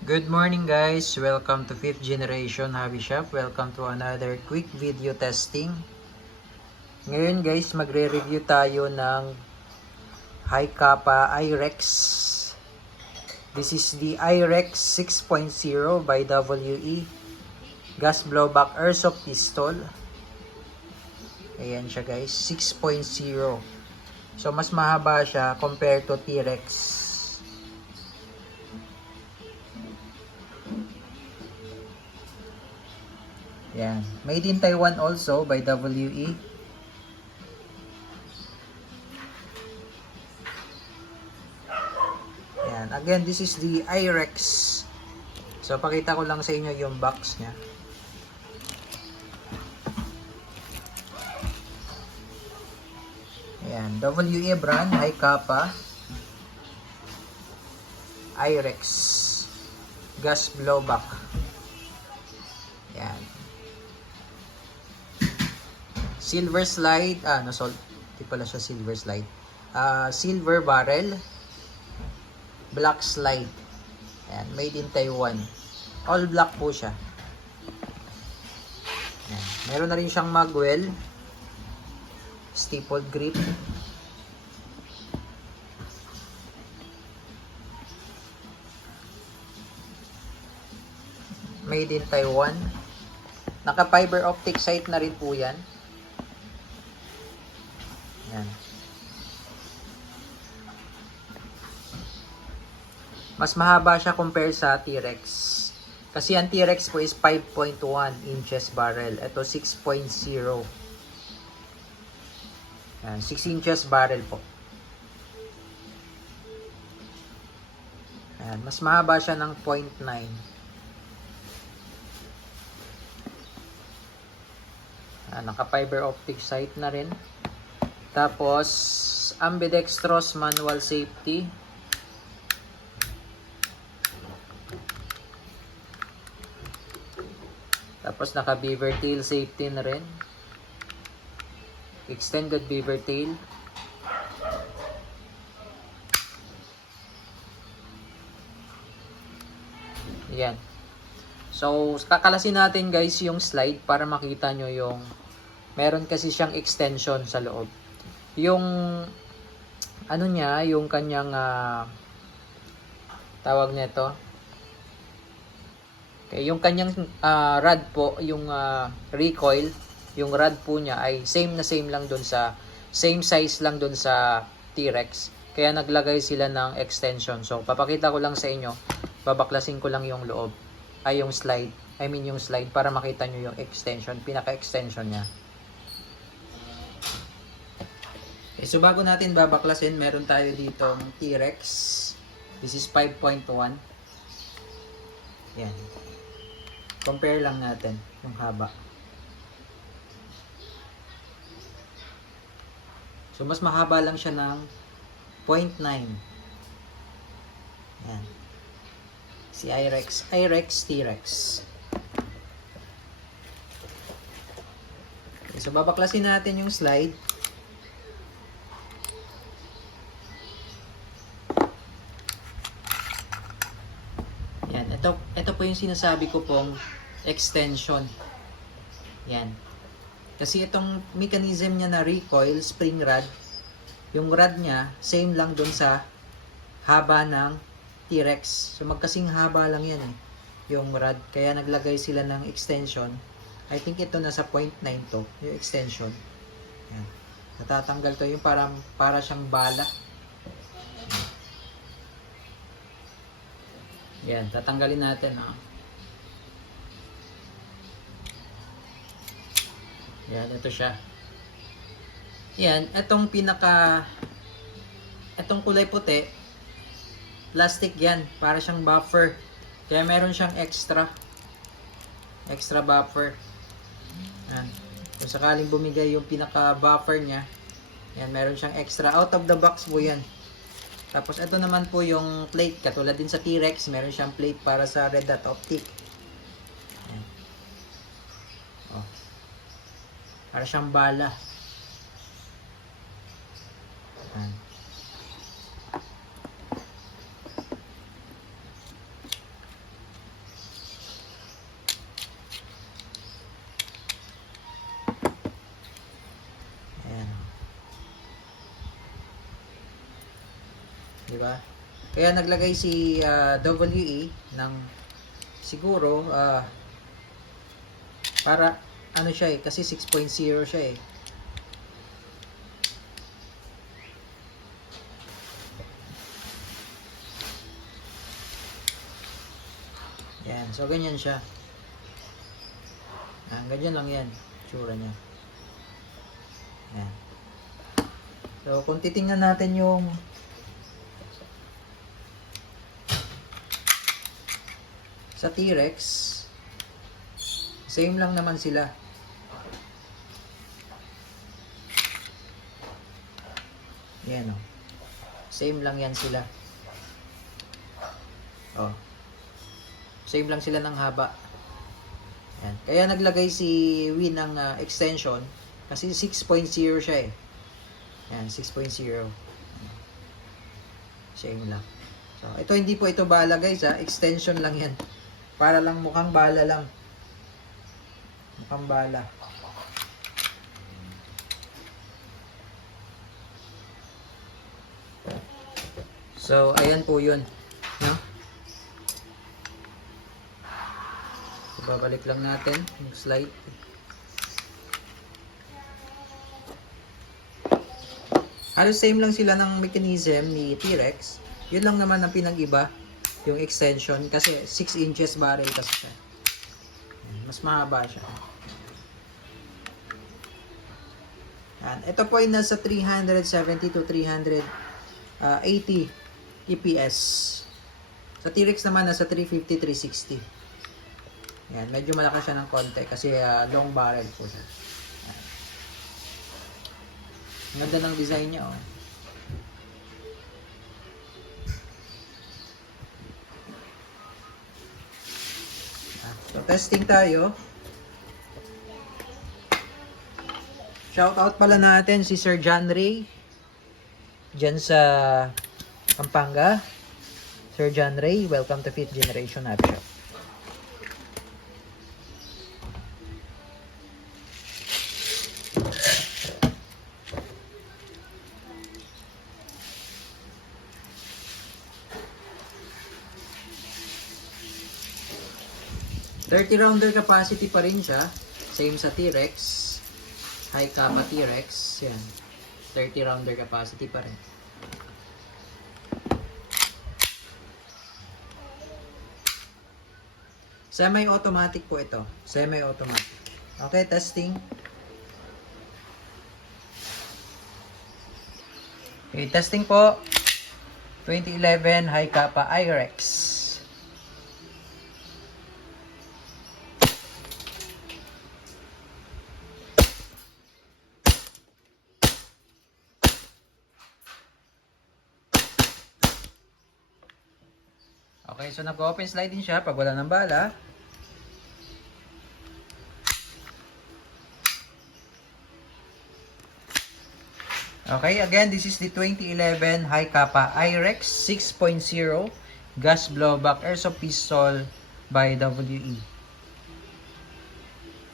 Good morning guys! Welcome to 5th Generation Hobby Shop. Welcome to another quick video testing. Ngayon guys, magre-review tayo ng High Kappa IREX. This is the IREX 6.0 by WE Gas Blowback Airsoft Pistol. Ayan siya guys, 6.0. So mas mahaba siya compared to T-Rex. Yan. Made in Taiwan also by WE. Yan. Again, this is the IREX. So, pakita ko lang sa inyo yung box niya. Yan. WE brand, High Kappa. IREX. Gas blowback. Yan. Silver slide, di pala siya silver slide. Silver barrel, black slide. Ayan, made in Taiwan. All black po siya. Ayan. Meron na rin siyang magwell, stapled grip. Made in Taiwan. Naka fiber optic sight na rin po yan. Yan. Mas mahaba siya compare sa T-Rex. Kasi ang T-Rex po is 5.1 inches barrel. Ito 6.0. Yan, 6 inches barrel po. Yan, mas mahaba siya ng 0.9. Naka fiber optic sight na rin. Tapos, ambidextrous manual safety. Tapos, naka beaver tail safety na rin. Extended beaver tail. Yan. So, kakalasin natin guys yung slide para makita nyo yung meron kasi siyang extension sa loob. Yung ano niya, yung kanyang tawag nito. Okay, yung kanyang rod po, yung recoil, yung rod po niya ay same lang doon sa same size lang doon sa T-Rex. Kaya naglagay sila ng extension. So, papakita ko lang sa inyo, babaklasin ko lang yung loob, ay yung slide. I mean yung slide para makita nyo yung extension, pinaka-extension niya. Okay, so bago natin babaklasin, meron tayo ditong T-Rex. This is 5.1. Yan. Compare lang natin yung haba. So mas mahaba lang siya ng 0.9. Yan. Si IREX. IREX T-Rex. Okay, so babaklasin natin yung slide. Ito po yung sinasabi ko pong extension. Yan. Kasi itong mechanism niya na recoil, spring rod, yung rod niya, same lang dun sa haba ng T-Rex. So magkasing haba lang yan yung rod. Kaya naglagay sila ng extension. I think ito nasa 0.9 to, yung extension. Yan. Natatanggal to yung para siyang bala. Yan, tatanggalin natin. Yan, ito siya. Yan, itong itong kulay puti, plastic yan, para siyang buffer. Kaya meron siyang extra buffer. Yan. Kung sakaling bumigay yung pinaka-buffer niya, yan, meron siyang extra. Out of the box po yan. Tapos ito naman po yung plate, katulad din sa T-Rex, meron siyang plate para sa red dot optic. Ayan. Oh. Para siyang bala. Ayan. Di ba? Kaya naglagay si WE ng siguro para ano siya kasi 6.0 siya eh. Yan, so ganyan siya. Ganyan lang yan, tsura niya. Yan. So kung titingnan natin yung sa T-Rex, same lang naman sila. Yan o. Same lang yan sila. Oh. Same lang sila ng haba. Yan. Kaya naglagay si Win ng extension kasi 6.0 siya eh. Yan, 6.0. Same lang. So, ito hindi po ito bala guys ha. Extension lang yan. Para lang mukhang bala lang. Mukhang bala. So, ayan po yun. No? So, babalik lang natin yung slide. Halos same lang sila ng mechanism ni T-Rex. Yun lang naman ang pinag-iba. Yung extension. Kasi 6 inches barrel kasi siya. Mas mahaba siya. Yan. Ito po ay nasa 370 to 380 EPS. Sa T-Rex naman nasa 350, 360. Yan, medyo malakas siya ng konti kasi long barrel po siya. Yan. Ang ganda ng design niya oh. So testing tayo. Shoutout pala natin si Sir John Ray dyan sa Pampanga. Sir John Ray, welcome to 5th Generation Happy Shop. .30 rounder capacity pa rin siya. Same sa T-Rex. High Kappa T-Rex. Yan. 30 rounder capacity pa rin. Semi-automatic po ito. Semi-automatic. Okay, testing. Okay, testing po. 2011 High Kappa IREX. Okay, so nag-open slide din siya pag wala ng bala. Okay, again, this is the 2011 High Kappa IREX 6.0 gas blowback airsoft pistol by WE.